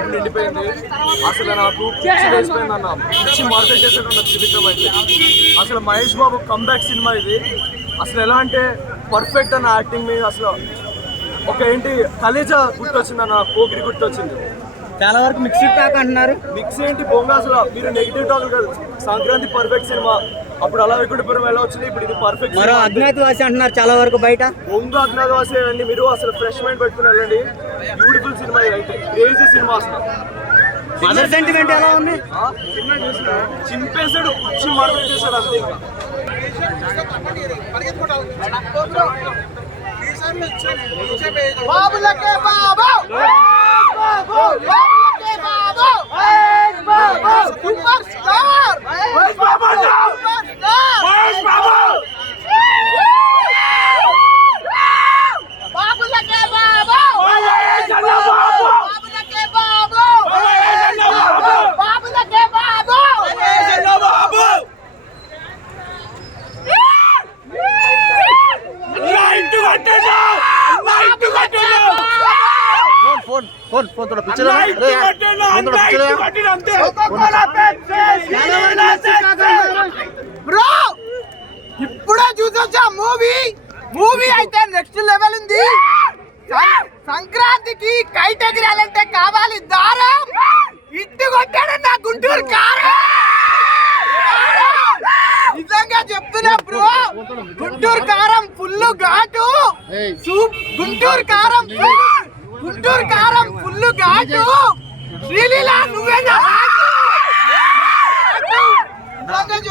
నిండిపోయింది. అసలు నాకు పిచ్చి వేసిపోయింది అన్న, పిచ్చి మార్కెట్ చేసాడు అన్న త్రివిక్రమ్ అయితే. అసలు మహేష్ బాబు కంబ్యాక్ సినిమా ఇది. అసలు ఎలా అంటే పర్ఫెక్ట్ అన్న యాక్టింగ్ మీద. అసలు ఒక ఏంటి కలేజా గుర్తొచ్చింది అన్న, పోగిరి గుర్తొచ్చింది. చాలా వరకు మిక్స్డ్ టాక్ అంటున్నారు. మిక్స్ ఏంటి బొంగ, అసలు మీరు నెగిటివ్ టాక్ కాదు. సంక్రాంతి పర్ఫెక్ట్ సినిమా, అప్పుడు అలా వెంకటపురం ఎలా వచ్చింది, ఇప్పుడు ఇది పర్ఫెక్ట్. మరో అజ్ఞాతవాసి అంటున్నారు చాలా వరకు బయట. బొంగ అజ్ఞాతవాసి అండి, మీరు అసలు ఫ్రెష్ మైండ్ పెట్టుకుని వెళ్ళండి. బ్యూటిఫుల్ సినిమా ఇది అయితే, క్రేజీ సినిమా. అసలు మదర్ సెంటిమెంట్ ఎలా ఉంది? చింపేశాడు, పిచ్చి మార్కెట్ చేశాడు అంతే. బాబులకే బాబు సూపర్ స్టార్ మహేష్ బాబు, మహేష్ బాబు, బాబులకే బాబు, బాబులకే బాబు, బాబులకే బాబు. బ్రో ఇప్పుడే చూసొచ్చా మూవీ అయితే నెక్స్ట్ లెవెల్ ఉంది. సంక్రాంతికి కైట్ ఎగిరాలంటే కావాలి దారం. ఇట్టు కొట్టాడు నా గుంటూరు కారం. నిజంగా చెప్తున్నా బ్రో, గుంటూరు కారం ఫుల్ ఘాటు. గుంటూరు కారం ఫుల్ ఘాటు. శ్రీలీల నువ్వేనా?